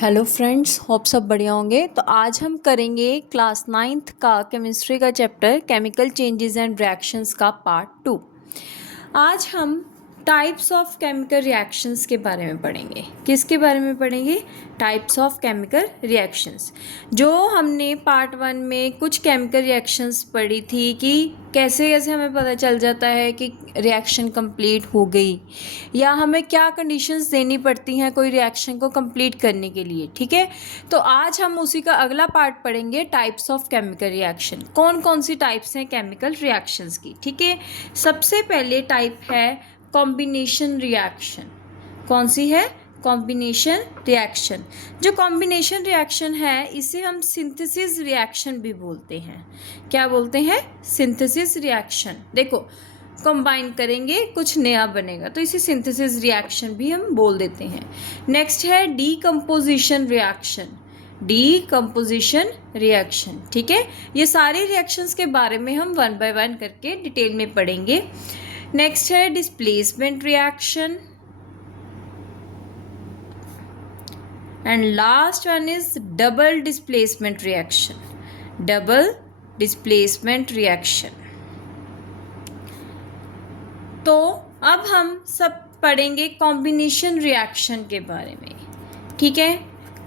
Hello friends, hope सब बढ़िया होंगे। तो आज हम करेंगे क्लास 9th का केमिस्ट्री का chapter chemical changes and reactions का पार्ट 2। आज हम टाइप्स ऑफ केमिकल रिएक्शंस के बारे में पढ़ेंगे। किसके बारे में पढ़ेंगे? Types of chemical reactions. जो हमने पार्ट 1 में कुछ केमिकल रिएक्शंस पढ़ी थी कि कैसे कैसे हमें पता चल जाता है कि रिएक्शन कंप्लीट हो गई, या हमें क्या कंडीशंस देनी पड़ती हैं कोई रिएक्शन को कंप्लीट करने के लिए। ठीक है, तो आज हम उसी का अगला पार्ट पढ़ेंगे, टाइप्स ऑफ केमिकल रिएक्शन। कौन कौन सी टाइप्स हैं केमिकल रिएक्शंस की। ठीक है, सबसे पहले टाइप है कॉम्बिनेशन रिएक्शन। कौन सी है? Combination reaction. जो कॉम्बिनेशन रिएक्शन है इसे हम सिंथेसिस रिएक्शन भी बोलते हैं। क्या बोलते हैं? Synthesis reaction. देखो, कंबाइन करेंगे कुछ नया बनेगा तो इसे सिंथेसिस रिएक्शन भी हम बोल देते हैं। नेक्स्ट है डीकम्पोजिशन रिएक्शन। Decomposition reaction. ठीक है, ये सारे रिएक्शंस के बारे में हम 1 by 1 करके डिटेल में पढ़ेंगे। नेक्स्ट है displacement reaction and last one is double displacement reaction. Double displacement reaction. तो अब हम सब पढ़ेंगे कॉम्बिनेशन रिएक्शन के बारे में। ठीक है,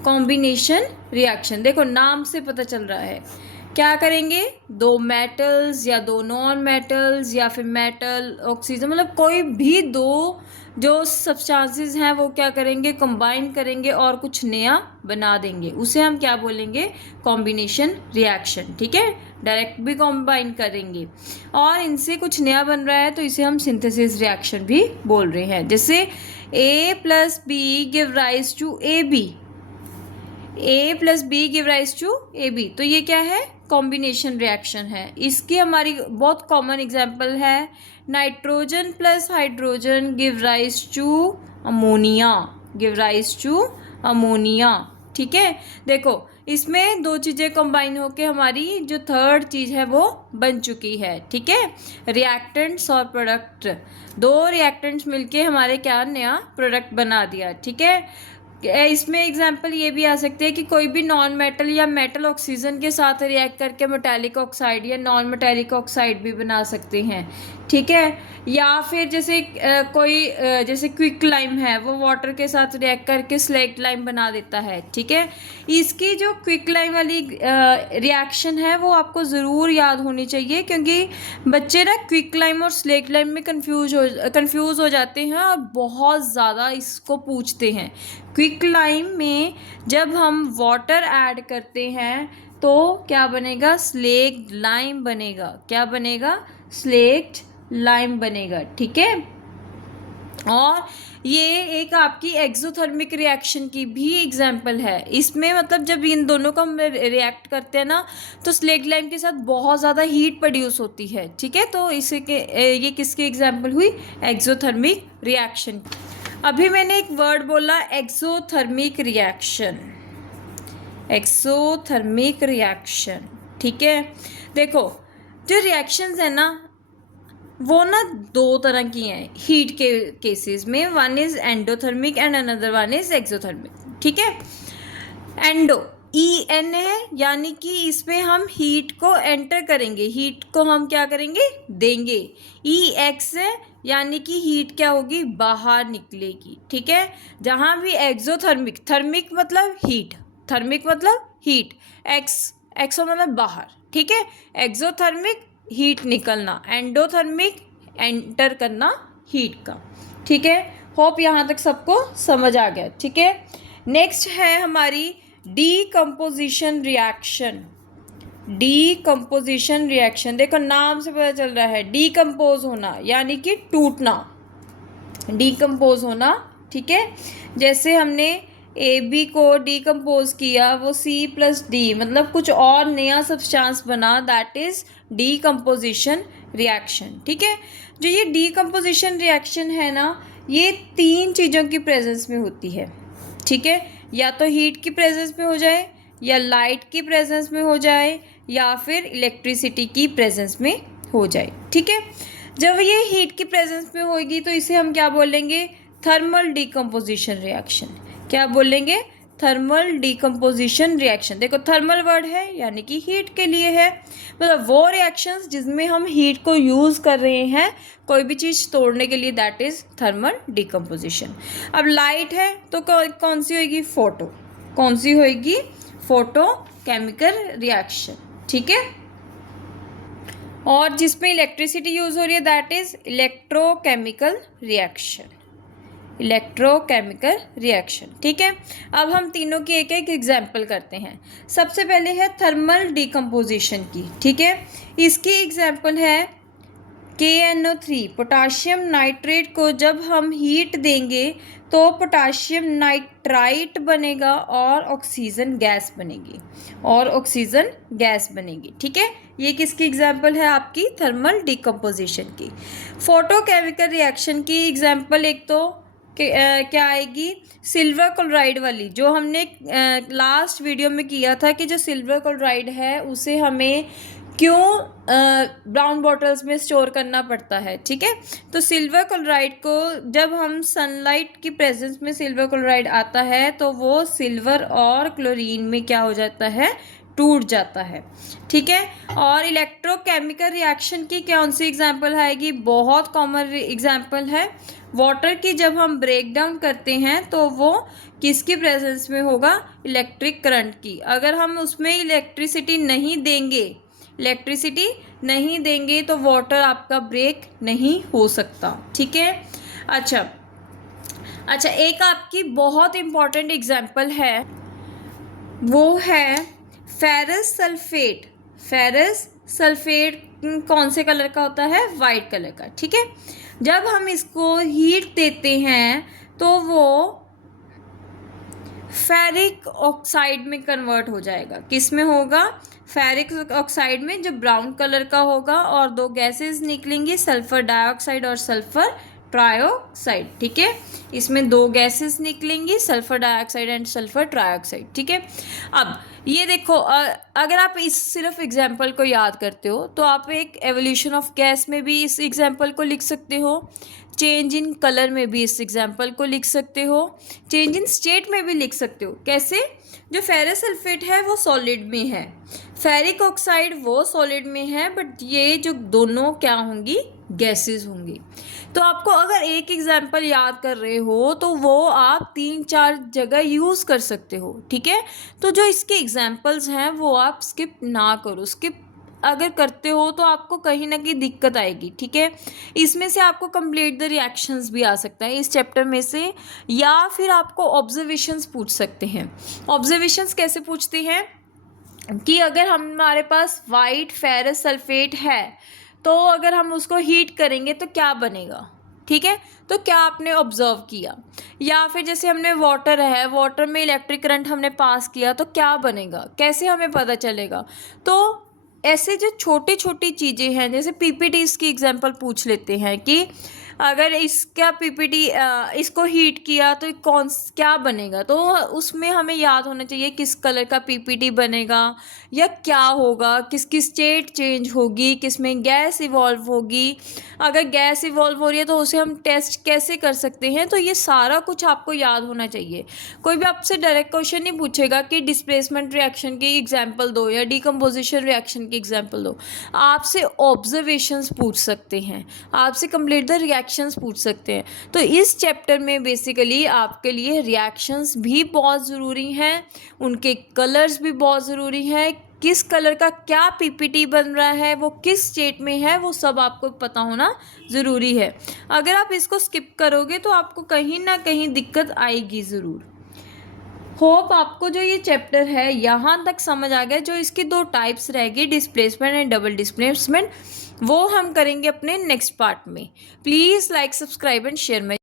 कॉम्बिनेशन रिएक्शन। देखो, नाम से पता चल रहा है क्या करेंगे, दो मेटल्स या दो नॉन मेटल्स या फिर मेटल ऑक्सीजन, मतलब कोई भी दो जो सब्सटेंसेस हैं वो क्या करेंगे, कंबाइन करेंगे और कुछ नया बना देंगे। उसे हम क्या बोलेंगे? Combination reaction. ठीक है, डायरेक्ट भी कंबाइन करेंगे और इनसे कुछ नया बन रहा है तो इसे हम सिंथेसिस रिएक्शन भी बोल रहे हैं। जैसे A + B give rise to AB। A + B give rise to AB, तो ये क्या है? कॉम्बिनेशन रिएक्शन है। इसकी हमारी बहुत कॉमन एग्जांपल है nitrogen + hydrogen give rise to ammonia. Give rise to ammonia. ठीक है, देखो इसमें दो चीज़ें कंबाइन होके हमारी जो थर्ड चीज़ है वो बन चुकी है। ठीक है, रिएक्टेंट्स और प्रोडक्ट, दो रिएक्टेंट्स मिलके हमारे क्या नया प्रोडक्ट बना दिया। ठीक है, इसमें एग्जांपल ये भी आ सकते हैं कि कोई भी नॉन मेटल या मेटल ऑक्सीजन के साथ रिएक्ट करके मेटालिक ऑक्साइड या नॉन मेटालिक ऑक्साइड भी बना सकते हैं। ठीक है, या फिर जैसे जैसे क्विक लाइम है वो वाटर के साथ रिएक्ट करके स्लेट लाइम बना देता है। ठीक है, इसकी जो क्विक लाइम वाली रिएक्शन है वो आपको ज़रूर याद होनी चाहिए, क्योंकि बच्चे ना क्विक लाइम और स्लेट लाइम में कंफ्यूज हो जाते हैं और बहुत ज़्यादा इसको पूछते हैं। क्विक लाइम में जब हम वाटर ऐड करते हैं तो क्या बनेगा? स्लेक्ड लाइम बनेगा। क्या बनेगा? स्लेक्ड लाइम बनेगा। ठीक है, और ये एक आपकी एक्सोथर्मिक रिएक्शन की भी एग्जांपल है। इसमें मतलब जब इन दोनों को हम रिएक्ट करते हैं ना तो स्लेट लाइम के साथ बहुत ज़्यादा हीट प्रोड्यूस होती है। ठीक है, तो ये किसकी एग्जांपल हुई? Exothermic reaction. अभी मैंने एक वर्ड बोला, एक्सोथर्मिक रिएक्शन। Exothermic reaction. ठीक है, देखो जो रिएक्शंस है ना वो ना दो तरह की हैं हीट के केसेस में। One is endothermic and another one is exothermic. ठीक है, एंडो EN है, यानी कि इसमें हम हीट को एंटर करेंगे, हीट को हम क्या करेंगे? देंगे। EX है, यानी कि हीट क्या होगी? बाहर निकलेगी। ठीक है, जहाँ भी एक्सोथर्मिक, थर्मिक मतलब हीट, थर्मिक मतलब हीट, एक्सो मतलब बाहर। ठीक है, एक्सोथर्मिक हीट निकलना, एंडोथर्मिक एंटर करना हीट का। ठीक है, होप यहाँ तक सबको समझ आ गया। ठीक है, नेक्स्ट है हमारी डीकम्पोजिशन रिएक्शन। डीकम्पोजिशन रिएक्शन, देखो नाम से पता चल रहा है डीकम्पोज होना यानी कि टूटना, डीकम्पोज होना। ठीक है, जैसे हमने AB को डीकम्पोज किया, वो C+D मतलब कुछ और नया सब्सटेंस बना, दैट इज डीकम्पोजिशन रिएक्शन। ठीक है, जो ये डीकम्पोजिशन रिएक्शन है ना ये 3 चीज़ों की प्रेजेंस में होती है। ठीक है, या तो हीट की प्रेजेंस में हो जाए, या लाइट की प्रेजेंस में हो जाए, या फिर इलेक्ट्रिसिटी की प्रेजेंस में हो जाए। ठीक है, जब ये हीट की प्रेजेंस में होगी तो इसे हम क्या बोलेंगे? Thermal decomposition reaction. क्या बोलेंगे? Thermal decomposition reaction. देखो थर्मल वर्ड है यानी कि हीट के लिए है, मतलब वो रिएक्शंस जिसमें हम हीट को यूज़ कर रहे हैं कोई भी चीज़ तोड़ने के लिए, दैट इज़ थर्मल डिकम्पोजिशन। अब लाइट है तो कौन सी होगी? फोटो। कौन सी होगी? फोटो केमिकल रिएक्शन, ठीक है। और जिसमें इलेक्ट्रिसिटी यूज़ हो रही है that is electrochemical reaction. Electrochemical reaction, ठीक है। अब हम तीनों की एक एक एग्जाम्पल करते हैं। सबसे पहले है थर्मल डिकम्पोजिशन की, ठीक है। इसकी एग्जाम्पल है KNO3, पोटाशियम नाइट्रेट को जब हम हीट देंगे तो पोटाशियम नाइट्राइट बनेगा और ऑक्सीजन गैस बनेगी, ठीक है। ये किसकी एग्जाम्पल है? आपकी थर्मल डिकम्पोजिशन की। फोटोकेमिकल रिएक्शन की एग्जाम्पल एक तो क्या आएगी? सिल्वर क्लोराइड वाली, जो हमने लास्ट वीडियो में किया था कि जो सिल्वर क्लोराइड है उसे हमें क्यों ब्राउन बॉटल्स में स्टोर करना पड़ता है, ठीक है। तो सिल्वर क्लोराइड को जब हम सनलाइट की प्रेजेंस में सिल्वर क्लोराइड आता है तो वो सिल्वर और क्लोरीन में क्या हो जाता है? टूट जाता है, ठीक है। और इलेक्ट्रोकेमिकल रिएक्शन की कौन सी एग्जाम्पल आएगी? बहुत कॉमन एग्जाम्पल है वाटर की। जब हम ब्रेक डाउन करते हैं तो वो किसकी प्रेजेंस में होगा? इलेक्ट्रिक करंट की। अगर हम उसमें इलेक्ट्रिसिटी नहीं देंगे तो वाटर आपका ब्रेक नहीं हो सकता, ठीक है। अच्छा, एक आपकी बहुत इम्पॉर्टेंट एग्जाम्पल है, वो है फेरस सल्फेट। फेरस सल्फेट कौन से कलर का होता है? वाइट कलर का, ठीक है। जब हम इसको हीट देते हैं तो वो फेरिक ऑक्साइड में कन्वर्ट हो जाएगा। किस में होगा? फेरिक ऑक्साइड में, जो ब्राउन कलर का होगा, और दो गैसेस निकलेंगी, सल्फर डाइऑक्साइड और सल्फर ट्राइऑक्साइड, ठीक है। इसमें दो गैसेस निकलेंगी, sulphur dioxide and sulphur trioxide, ठीक है। अब ये देखो, अगर आप इस सिर्फ एग्जाम्पल को याद करते हो तो आप एक एवोल्यूशन ऑफ गैस में भी इस एग्जाम्पल को लिख सकते हो, चेंज इन कलर में भी इस एग्जाम्पल को लिख सकते हो, चेंज इन स्टेट में भी लिख सकते हो। कैसे? जो फेरस सल्फेट है वो सॉलिड में है, फेरिक ऑक्साइड वो सॉलिड में है, बट ये जो दोनों क्या होंगी? गैसेस होंगी। तो आपको अगर एक एग्जाम्पल याद कर रहे हो तो वो आप 3-4 जगह यूज़ कर सकते हो, ठीक है। तो जो इसके एग्जाम्पल्स हैं वो आप स्किप ना करो। स्किप अगर करते हो तो आपको कहीं ना कहीं दिक्कत आएगी, ठीक है। इसमें से आपको कंप्लीट द रिएक्शंस भी आ सकता है इस चैप्टर में से, या फिर आपको ऑब्जर्वेशंस पूछ सकते हैं। ऑब्जर्वेशंस कैसे पूछते हैं कि अगर हमारे पास वाइट फेरस सल्फेट है तो अगर हम उसको हीट करेंगे तो क्या बनेगा, ठीक है। तो क्या आपने ऑब्जर्व किया? या फिर जैसे हमने वाटर है, वाटर में इलेक्ट्रिक करंट हमने पास किया तो क्या बनेगा, कैसे हमें पता चलेगा? तो ऐसे जो छोटी छोटी चीज़ें हैं, जैसे पीपीटीज की एग्जांपल पूछ लेते हैं कि अगर इसका पीपीटी इसको हीट किया तो क्या बनेगा, तो उसमें हमें याद होना चाहिए किस कलर का पीपीटी बनेगा या क्या होगा, किसकी स्टेट चेंज होगी, किस में गैस इवॉल्व होगी। अगर गैस इवॉल्व हो रही है तो उसे हम टेस्ट कैसे कर सकते हैं, तो ये सारा कुछ आपको याद होना चाहिए। कोई भी आपसे डायरेक्ट क्वेश्चन नहीं पूछेगा कि डिस्प्लेसमेंट रिएक्शन की एग्जाम्पल दो या डिकम्पोजिशन रिएक्शन की एग्जाम्पल दो। आपसे ऑब्जर्वेशंस पूछ सकते हैं, आपसे कंप्लीट द रिएक्शंस पूछ सकते हैं। तो इस चैप्टर में बेसिकली आपके लिए रिएक्शंस भी बहुत ज़रूरी हैं, उनके कलर्स भी बहुत ज़रूरी हैं, किस कलर का क्या पीपीटी बन रहा है, वो किस स्टेट में है, वो सब आपको पता होना ज़रूरी है। अगर आप इसको स्किप करोगे तो आपको कहीं ना कहीं दिक्कत आएगी ज़रूर। होप आपको जो ये चैप्टर है यहाँ तक समझ आ गया। जो इसकी दो टाइप्स रहेगी, डिस्प्लेसमेंट एंड डबल डिस्प्लेसमेंट, वो हम करेंगे अपने नेक्स्ट पार्ट में। Please like, subscribe and share my